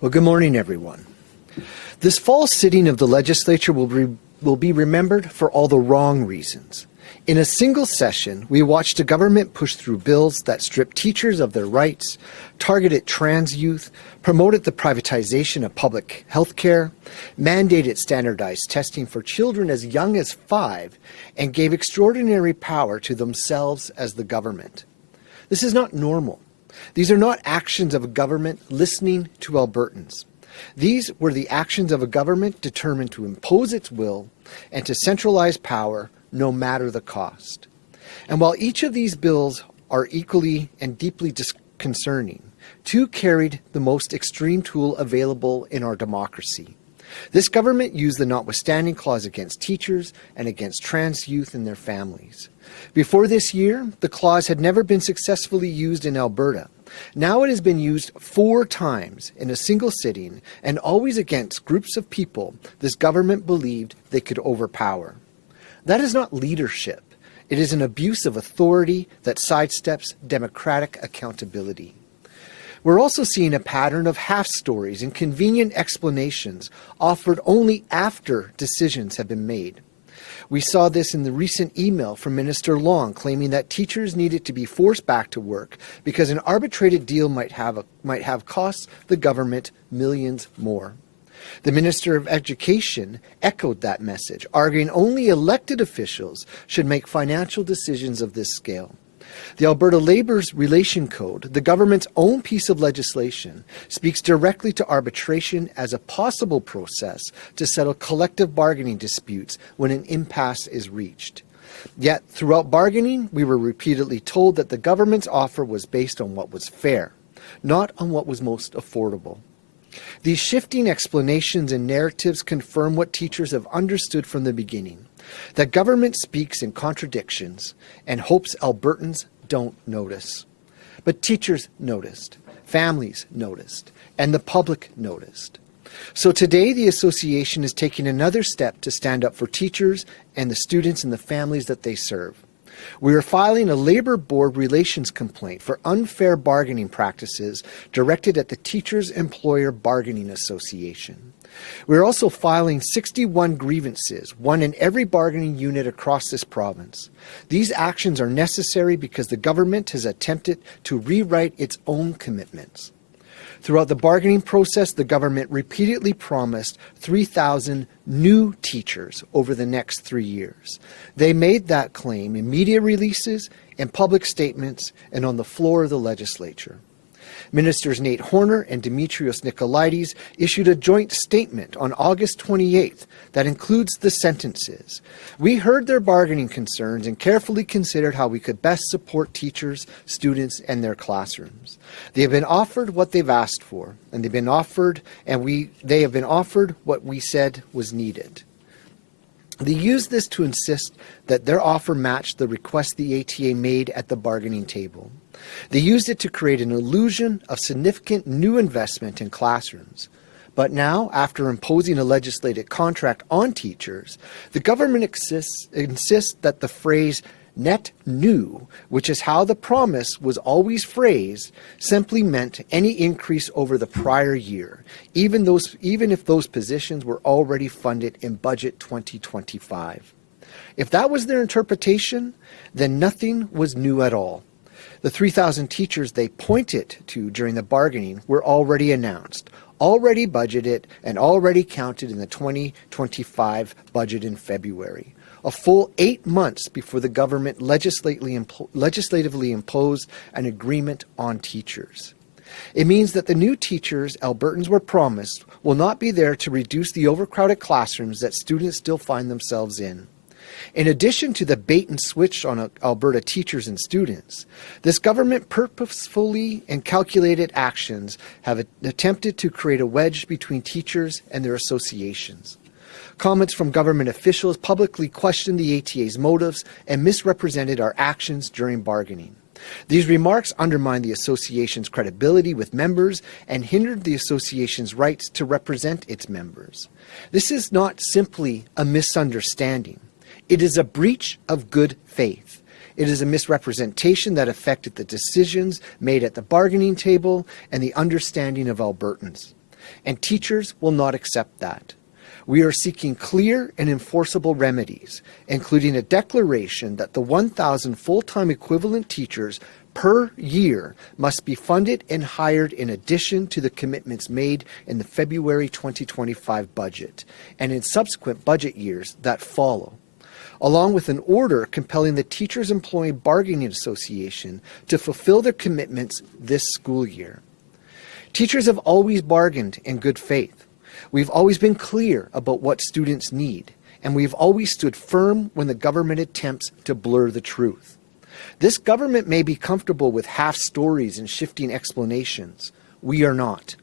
Well, good morning, everyone. This fall sitting of the legislature will be remembered for all the wrong reasons. In a single session, we watched a government push through bills that stripped teachers of their rights, targeted trans youth, promoted the privatization of public health care, mandated standardized testing for children as young as 5, and gave extraordinary power to themselves as the government. This is not normal. These are not actions of a government listening to Albertans. These were the actions of a government determined to impose its will and to centralize power no matter the cost. And while each of these bills are equally and deeply disconcerting, two carried the most extreme tool available in our democracy. This government used the notwithstanding clause against teachers and against trans youth and their families. Before this year, the clause had never been successfully used in Alberta. Now it has been used 4 times in a single sitting, and always against groups of people this government believed they could overpower. That is not leadership. It is an abuse of authority that sidesteps democratic accountability. We're also seeing a pattern of half stories and convenient explanations offered only after decisions have been made. We saw this in the recent email from Minister Long claiming that teachers needed to be forced back to work because an arbitrated deal might have cost the government millions more. The Minister of Education echoed that message, arguing only elected officials should make financial decisions of this scale. The Alberta Labour's Relation Code, the government's own piece of legislation, speaks directly to arbitration as a possible process to settle collective bargaining disputes when an impasse is reached. Yet, throughout bargaining, we were repeatedly told that the government's offer was based on what was fair, not on what was most affordable. These shifting explanations and narratives confirm what teachers have understood from the beginning, that government speaks in contradictions and hopes Albertans don't notice. But teachers noticed, families noticed, and the public noticed. So today the association is taking another step to stand up for teachers and the students and the families that they serve. We are filing a Labour Board relations complaint for unfair bargaining practices directed at the Teachers Employer Bargaining Association. We are also filing 61 grievances, one in every bargaining unit across this province. These actions are necessary because the government has attempted to rewrite its own commitments. Throughout the bargaining process, the government repeatedly promised 3,000 new teachers over the next 3 years. They made that claim in media releases, in public statements, and on the floor of the legislature. Ministers Nate Horner and Dimitrios Nicolaides issued a joint statement on August 28th that includes the sentences. We heard their bargaining concerns and carefully considered how we could best support teachers, students, and their classrooms. They have been offered what they've asked for, and they have been offered what we said was needed. They used this to insist that their offer matched the request the ATA made at the bargaining table. They used it to create an illusion of significant new investment in classrooms. But now, after imposing a legislated contract on teachers, the government insists that the phrase net new, which is how the promise was always phrased, simply meant any increase over the prior year, even if those positions were already funded in Budget 2025. If that was their interpretation, then nothing was new at all. The 3,000 teachers they pointed to during the bargaining were already announced, already budgeted, and already counted in the 2025 budget in February. A full 8 months before the government legislatively imposed an agreement on teachers. It means that the new teachers Albertans were promised will not be there to reduce the overcrowded classrooms that students still find themselves in. In addition to the bait and switch on Alberta teachers and students, this government purposefully and calculated actions have attempted to create a wedge between teachers and their associations. Comments from government officials publicly questioned the ATA's motives and misrepresented our actions during bargaining. These remarks undermined the association's credibility with members and hindered the association's rights to represent its members. This is not simply a misunderstanding. It is a breach of good faith. It is a misrepresentation that affected the decisions made at the bargaining table and the understanding of Albertans. and teachers will not accept that. We are seeking clear and enforceable remedies, including a declaration that the 1,000 full-time equivalent teachers per year must be funded and hired in addition to the commitments made in the February 2025 budget and in subsequent budget years that follow, along with an order compelling the Teachers Employee Bargaining Association to fulfill their commitments this school year. Teachers have always bargained in good faith. We've always been clear about what students need, and we've always stood firm when the government attempts to blur the truth. This government may be comfortable with half stories and shifting explanations. We are not.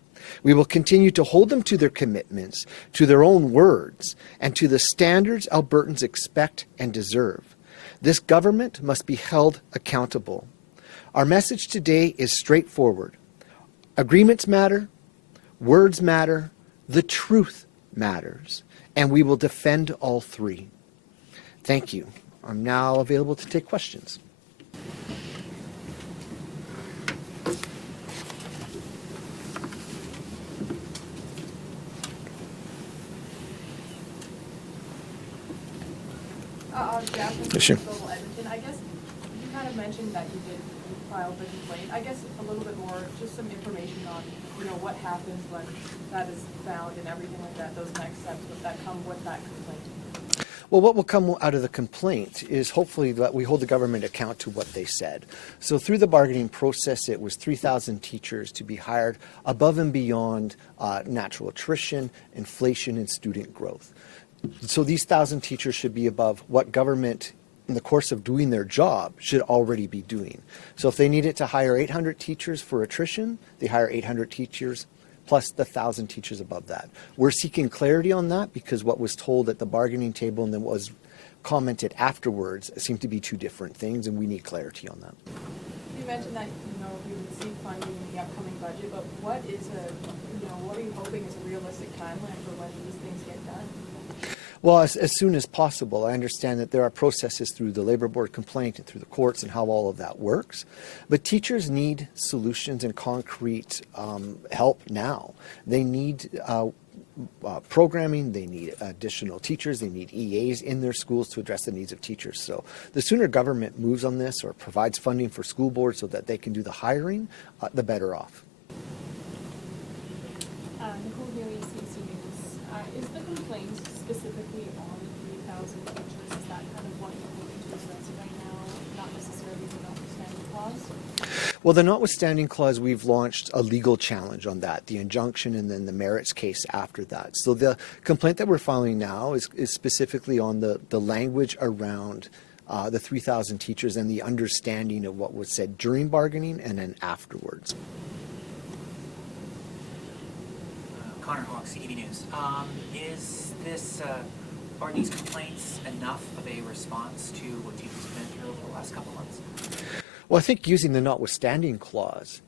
We will continue to hold them to their commitments, to their own words, and to the standards Albertans expect and deserve. This government must be held accountable. Our message today is straightforward. Agreements matter, words matter, the truth matters, and we will defend all three. Thank you. I'm now available to take questions. Sure. I guess you kind of mentioned that you did file the complaint. I guess a little bit more, just some information on, what happens when that is found and everything like that, those next steps that come with that complaint. Well, what will come out of the complaint is hopefully that we hold the government account to what they said. So through the bargaining process, it was 3,000 teachers to be hired above and beyond natural attrition, inflation, and student growth. So these 1,000 teachers should be above what government, in the course of doing their job, should already be doing. So if they needed to hire 800 teachers for attrition, they hire 800 teachers plus the 1,000 teachers above that. We're seeking clarity on that because what was told at the bargaining table and then was commented afterwards seem to be two different things, and we need clarity on that. You mentioned that you would seek funding in the upcoming budget, but what are you hoping is a realistic timeline for when these things get done? Well, as soon as possible. I understand that there are processes through the Labour Board complaint and through the courts and how all of that works. But teachers need solutions and concrete help now. They need programming, they need additional teachers, they need EAs in their schools to address the needs of teachers. So the sooner government moves on this or provides funding for school boards so that they can do the hiring, the better off. Nicole Neary, CBC News. Is the complaint specifically on the 3,000 teachers? Is that kind of what you're hoping to address right now, not necessarily the notwithstanding clause? Well, the notwithstanding clause, we've launched a legal challenge on that, the injunction and then the merits case after that. So the complaint that we're filing now is specifically on the language around the 3,000 teachers and the understanding of what was said during bargaining and then afterwards. Connor Hawk, CTV News. Are these complaints enough of a response to what teachers have been through over the last couple of months? Well, I think using the notwithstanding clause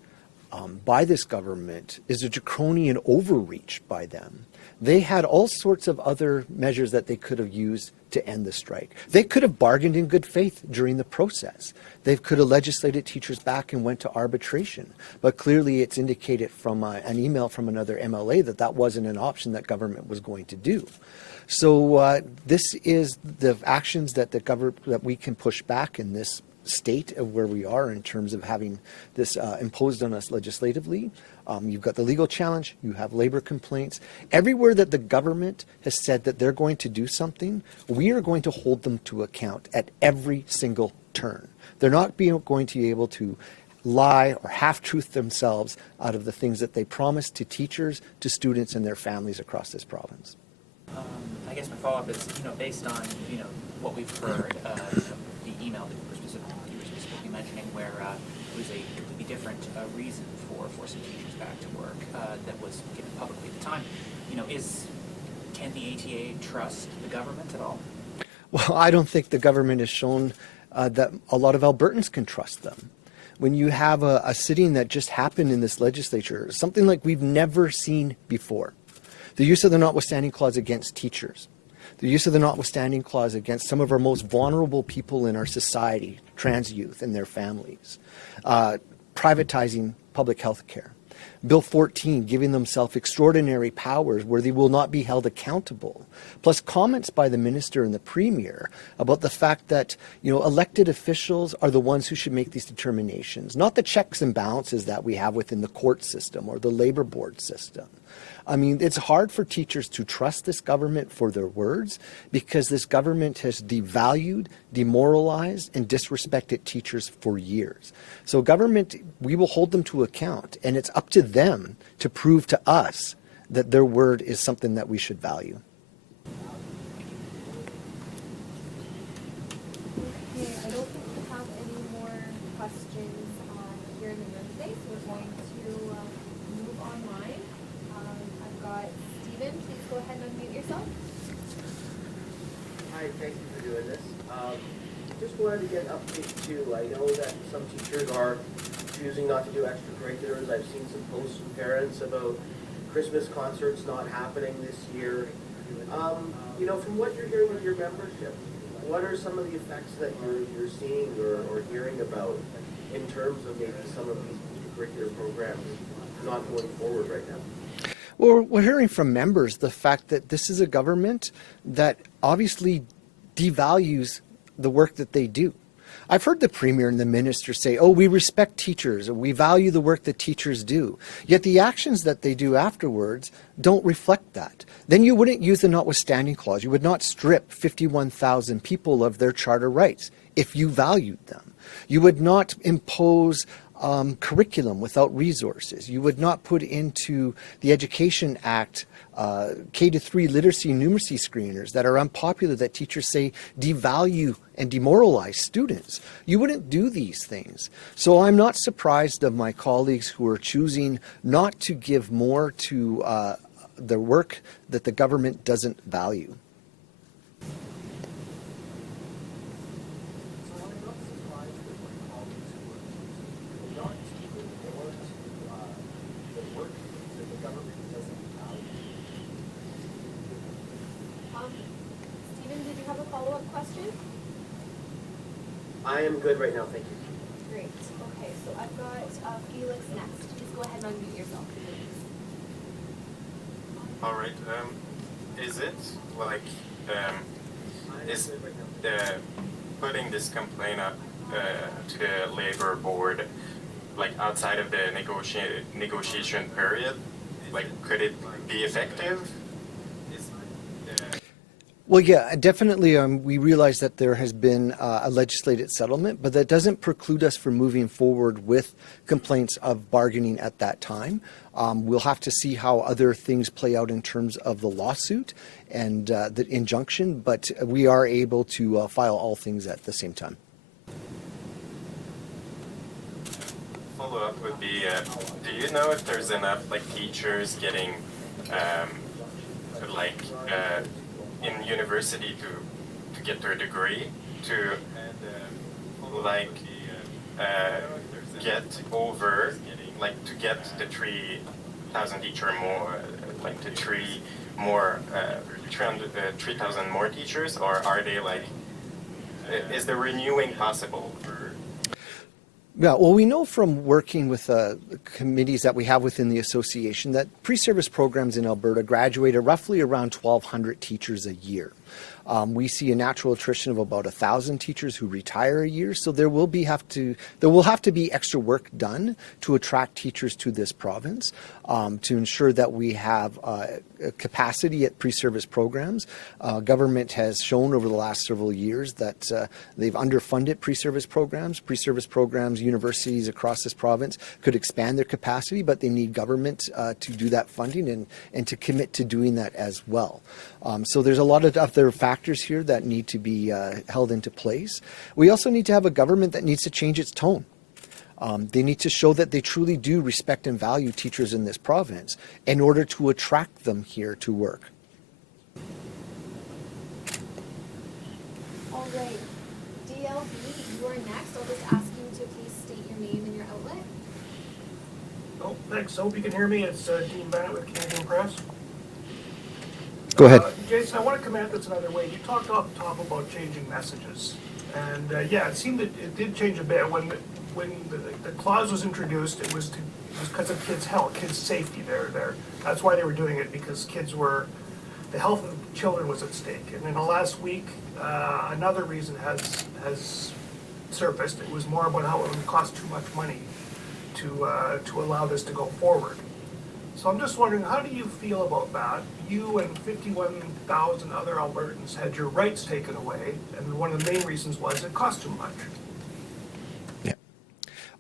by this government is a draconian overreach by them. They had all sorts of other measures that they could have used to end the strike. They could have bargained in good faith during the process. They could have legislated teachers back and went to arbitration. But clearly it's indicated from an email from another MLA that that wasn't an option that government was going to do. So this is the actions that that we can push back in this state of where we are in terms of having this imposed on us legislatively. You've got the legal challenge, you have labor complaints. Everywhere that the government has said that they're going to do something, we are going to hold them to account at every single turn. They're not going to be able to lie or half-truth themselves out of the things that they promised to teachers, to students, and their families across this province. I guess my follow-up is, based on, what we've heard, the email that you were specifically mentioning where it was a completely different reason for forcing teachers back to work that was given publicly at the time. Can the ATA trust the government at all? Well, I don't think the government has shown that a lot of Albertans can trust them. When you have a sitting that just happened in this legislature, something like we've never seen before. The use of the notwithstanding clause against teachers. The use of the notwithstanding clause against some of our most vulnerable people in our society, trans youth and their families. Privatizing public health care. Bill 14 giving themselves extraordinary powers where they will not be held accountable, plus comments by the minister and the premier about the fact that, you know, elected officials are the ones who should make these determinations, not the checks and balances that we have within the court system or the labor board system. I mean, it's hard for teachers to trust this government for their words because this government has devalued, demoralized, and disrespected teachers for years. So government, we will hold them to account, and it's up to them to prove to us that their word is something that we should value. Okay, I don't think we have any more questions here in the room today, so we're going to move online. I've got Stephen, please go ahead and unmute yourself. Hi, thank you for doing this. Just wanted to get an update too. I know that some teachers are choosing not to do extracurriculars. I've seen some posts from parents about Christmas concerts not happening this year. You know, from what you're hearing with your membership, what are some of the effects that you're seeing or hearing about in terms of maybe some of these extracurricular programs not going forward right now? Well, we're hearing from members the fact that this is a government that obviously devalues the work that they do. I've heard the premier and the minister say, oh, we respect teachers, or we value the work that teachers do. Yet the actions that they do afterwards don't reflect that. Then you wouldn't use the notwithstanding clause. You would not strip 51,000 people of their charter rights if you valued them. You would not impose curriculum without resources. You would not put into the Education Act K-3 literacy and numeracy screeners that are unpopular that teachers say devalue and demoralize students. You wouldn't do these things. So I'm not surprised of my colleagues who are choosing not to give more to the work that the government doesn't value. Stephen, did you have a follow-up question? I am good right now, thank you. Great. Okay, so I've got Felix next. Please go ahead and unmute yourself, please. All right. Is it like is putting this complaint up to the labor board like outside of the negotiation period? Like, could it be effective? Well, yeah, definitely. We realize that there has been a legislated settlement, but that doesn't preclude us from moving forward with complaints of bargaining at that time. We'll have to see how other things play out in terms of the lawsuit and the injunction, but we are able to file all things at the same time. Follow-up would be, do you know if there's enough like teachers getting in university to get their degree to get over to get the 3,000 teacher more the 3,000 more teachers, or are they is the renewing possible? Yeah, well, we know from working with committees that we have within the association that pre-service programs in Alberta graduate at roughly around 1,200 teachers a year. We see a natural attrition of about 1,000 teachers who retire a year, so there will have to be extra work done to attract teachers to this province to ensure that we have capacity at pre-service programs. Government has shown over the last several years that they've underfunded pre-service programs. Pre-service programs, universities across this province could expand their capacity, but they need government to do that funding and to commit to doing that as well. So there's a lot of other factors here that need to be held into place. We also need to have a government that needs to change its tone. They need to show that they truly do respect and value teachers in this province in order to attract them here to work. All right. DLB, you are next. I'll just ask you to please state your name and your outlet. Oh, thanks. Hope you can hear me. It's Dean Bennett with Canadian Press. Go ahead. Jason, I want to come at this another way. You talked off the top about changing messages. And yeah, it seemed that it did change a bit when when the clause was introduced, it was because of kids' health, kids' safety. That's why they were doing it, because the health of children was at stake. And in the last week, another reason has surfaced. It was more about how it would cost too much money to allow this to go forward. So I'm just wondering, how do you feel about that? You and 51,000 other Albertans had your rights taken away, and one of the main reasons was it cost too much. Yeah.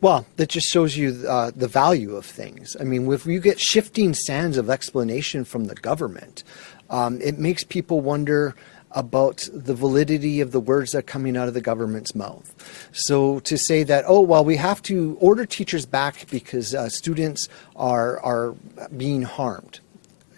Well, that just shows you the value of things. I mean, if you get shifting sands of explanation from the government, it makes people wonder about the validity of the words that are coming out of the government's mouth. So to say that, oh, well, we have to order teachers back because students are being harmed.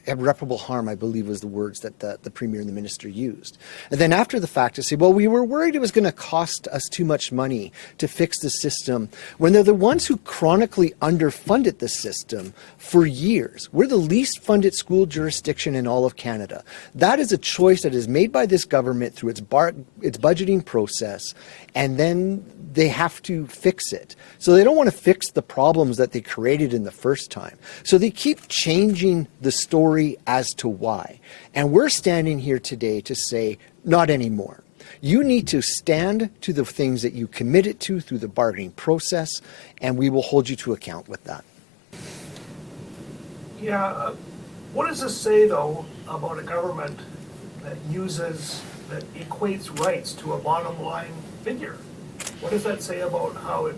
Irreparable harm, I believe, was the words that the Premier and the Minister used. And then after the fact to say, well, we were worried it was going to cost us too much money to fix the system, when they're the ones who chronically underfunded the system for years. We're the least funded school jurisdiction in all of Canada. That is a choice that is made by this government through its budgeting process, and then they have to fix it. So they don't want to fix the problems that they created in the first time. So they keep changing the story as to why. And we're standing here today to say, not anymore. You need to stand to the things that you committed to through the bargaining process, and we will hold you to account with that. Yeah, what does this say, though, about a government that equates rights to a bottom line figure? What does that say about how it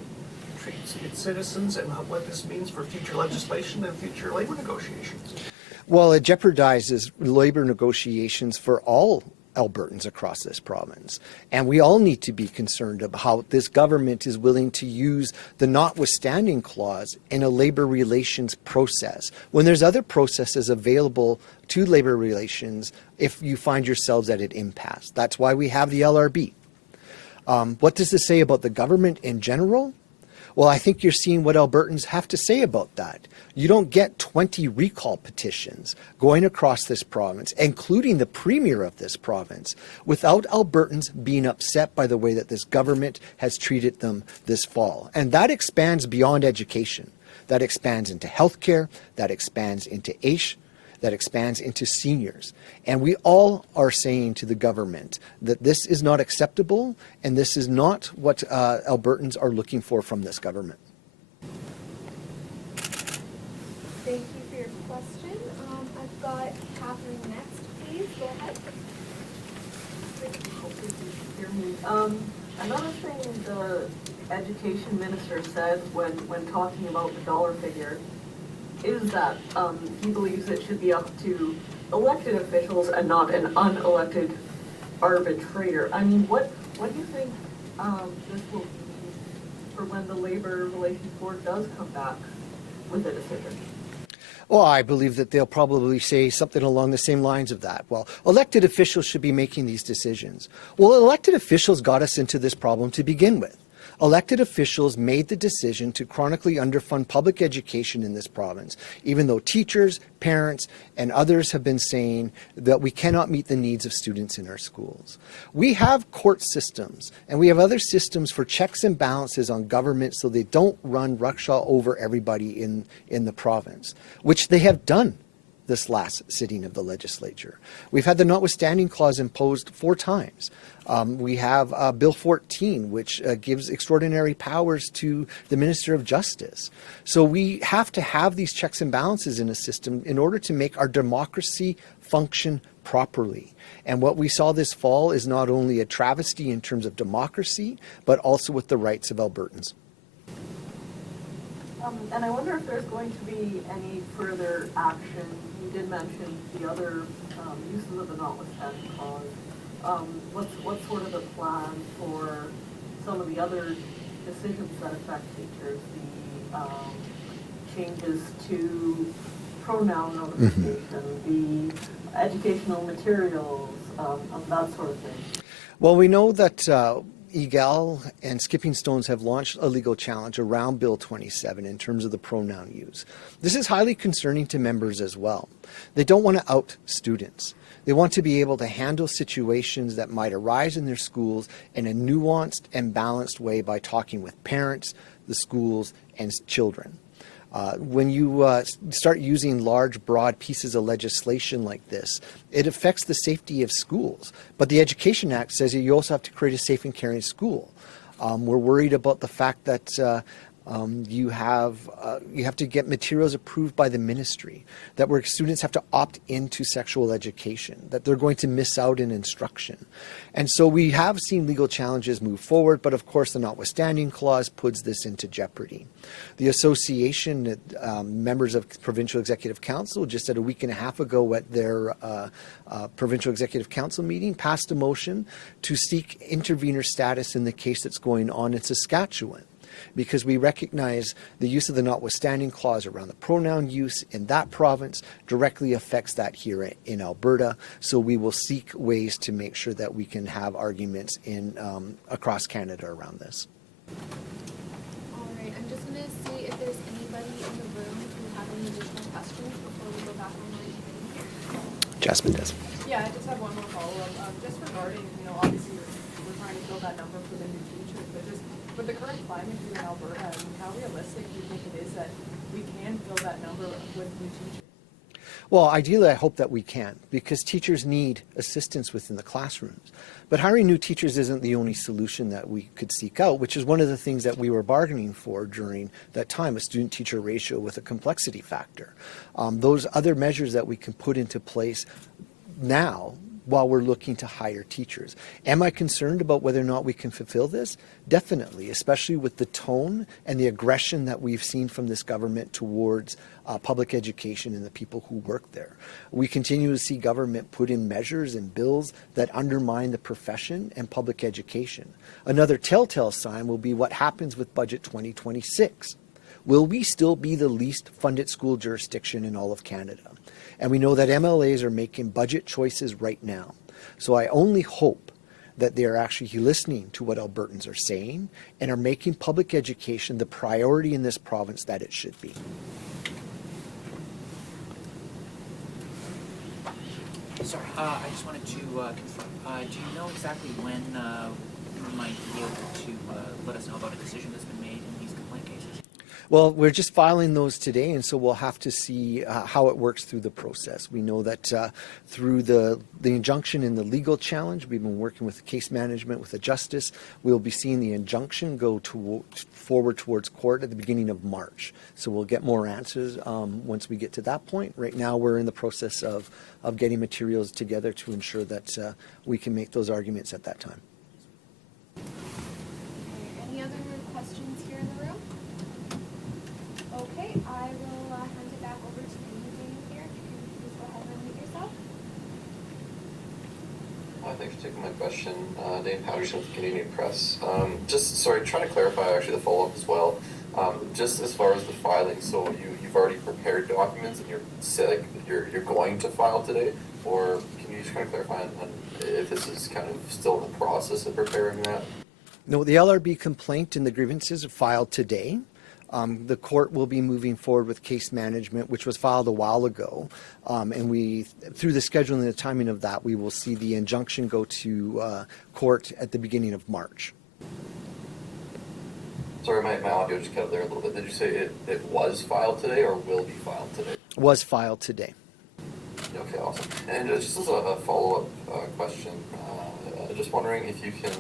treats its citizens and what this means for future legislation and future labor negotiations? Well, it jeopardizes labor negotiations for all Albertans across this province. And we all need to be concerned about how this government is willing to use the notwithstanding clause in a labor relations process when there's other processes available to labor relations if you find yourselves at an impasse. That's why we have the LRB. What does this say about the government in general? Well, I think you're seeing what Albertans have to say about that. You don't get 20 recall petitions going across this province, including the Premier of this province, without Albertans being upset by the way that this government has treated them this fall. And that expands beyond education. That expands into healthcare, that expands into AISH, that expands into seniors. And we all are saying to the government that this is not acceptable and this is not what Albertans are looking for from this government. Thank you for your question. I've got Catherine next. Please go ahead. Another thing the education minister said when talking about the dollar figure is that he believes it should be up to elected officials and not an unelected arbitrator. I mean, what do you think this will mean for when the Labor Relations Board does come back with a decision? Well, I believe that they'll probably say something along the same lines of that. Well, elected officials should be making these decisions. Well, elected officials got us into this problem to begin with. Elected officials made the decision to chronically underfund public education in this province, even though teachers, parents, and others have been saying that we cannot meet the needs of students in our schools. We have court systems, and we have other systems for checks and balances on government so they don't run rucksaw over everybody in the province, which they have done this last sitting of the legislature. We've had the notwithstanding clause imposed 4 times. We have Bill 14, which gives extraordinary powers to the Minister of Justice. So we have to have these checks and balances in a system in order to make our democracy function properly. And what we saw this fall is not only a travesty in terms of democracy, but also with the rights of Albertans. And I wonder if there's going to be any further action. You did mention the other uses of the notwithstanding clause. What's sort of the plan for some of the other decisions that affect teachers, the changes to pronoun notification, the educational materials, that sort of thing? Well, we know that EGAL and Skipping Stones have launched a legal challenge around Bill 27 in terms of the pronoun use. This is highly concerning to members as well. They don't want to out students. They want to be able to handle situations that might arise in their schools in a nuanced and balanced way by talking with parents, the schools, and children. When you start using large, broad pieces of legislation like this, it affects the safety of schools. But the Education Act says that you also have to create a safe and caring school. We're worried about the fact that you have to get materials approved by the ministry, that where students have to opt into sexual education, that they're going to miss out in instruction. And so we have seen legal challenges move forward, but of course the notwithstanding clause puts this into jeopardy. The association, members of Provincial Executive Council, just a week and a half ago at their Provincial Executive Council meeting, passed a motion to seek intervenor status in the case that's going on in Saskatchewan, because we recognize the use of the notwithstanding clause around the pronoun use in that province directly affects that here in Alberta. So we will seek ways to make sure that we can have arguments in across Canada around this. All right, I'm just gonna see if there's anybody in the room who have any additional questions before we go back online. Jasmine does. Yeah, I just have one more follow-up, just regarding, obviously we're trying to fill that number for the new teachers, but just with the current climate here in Alberta, how realistic do you think it is that we can fill that number with new teachers? Well, ideally, I hope that we can, because teachers need assistance within the classrooms. But hiring new teachers isn't the only solution that we could seek out, which is one of the things that we were bargaining for during that time, a student-teacher ratio with a complexity factor. Those other measures that we can put into place now while we're looking to hire teachers. Am I concerned about whether or not we can fulfill this? Definitely, especially with the tone and the aggression that we've seen from this government towards public education and the people who work there. We continue to see government put in measures and bills that undermine the profession and public education. Another telltale sign will be what happens with Budget 2026. Will we still be the least funded school jurisdiction in all of Canada? And we know that MLAs are making budget choices right now. So I only hope that they are actually listening to what Albertans are saying and are making public education the priority in this province that it should be. Sorry, I just wanted to confirm. Do you know exactly when you might be able to let us know about a decision that's been made in these complaint cases? Well, we're just filing those today, and so we'll have to see how it works through the process. We know that through the injunction and the legal challenge, we've been working with the case management, with the justice. We'll be seeing the injunction go forward towards court at the beginning of March. So we'll get more answers once we get to that point. Right now, we're in the process of getting materials together to ensure that we can make those arguments at that time. Any other questions here in the room? Okay, I will hand it back over to you here. If you can please go ahead and unmute yourself. Thanks for taking my question. Dave Patterson with the Canadian Press. Trying to clarify actually the follow-up as well. Just as far as the filing, so you've already prepared documents and you're going to file today, or can you just kind of clarify on if this is kind of still in the process of preparing that? No, the LRB complaint and the grievances are filed today. The court will be moving forward with case management, which was filed a while ago. And through the scheduling and the timing of that, we will see the injunction go to court at the beginning of March. Sorry, my audio just cut out there a little bit. Did you say it was filed today or will be filed today? Was filed today. Okay, awesome. And just as a follow-up question, just wondering if you can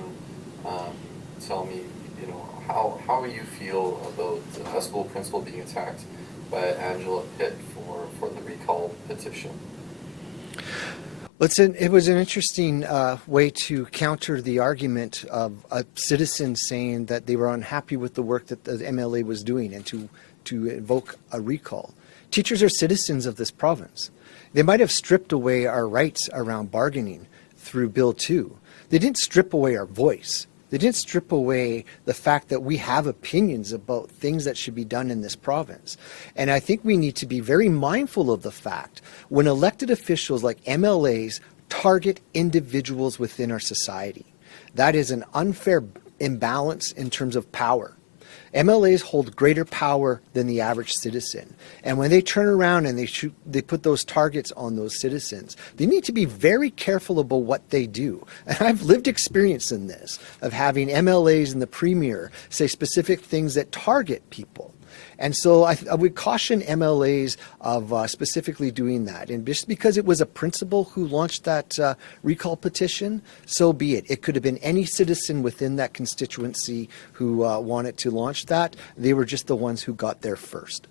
tell me, how you feel about a school principal being attacked by Angela Pitt for the recall petition. It was an interesting way to counter the argument of a citizen saying that they were unhappy with the work that the MLA was doing and to invoke a recall. Teachers are citizens of this province. They might have stripped away our rights around bargaining through Bill 2. They didn't strip away our voice. They didn't strip away the fact that we have opinions about things that should be done in this province. And I think we need to be very mindful of the fact when elected officials like MLAs target individuals within our society. That is an unfair imbalance in terms of power. MLAs hold greater power than the average citizen. And when they turn around and they put those targets on those citizens, they need to be very careful about what they do. And I've lived experience in this, of having MLAs and the Premier say specific things that target people. And so I would caution MLAs of specifically doing that. And just because it was a principal who launched that recall petition, so be it. It could have been any citizen within that constituency who wanted to launch that. They were just the ones who got there first.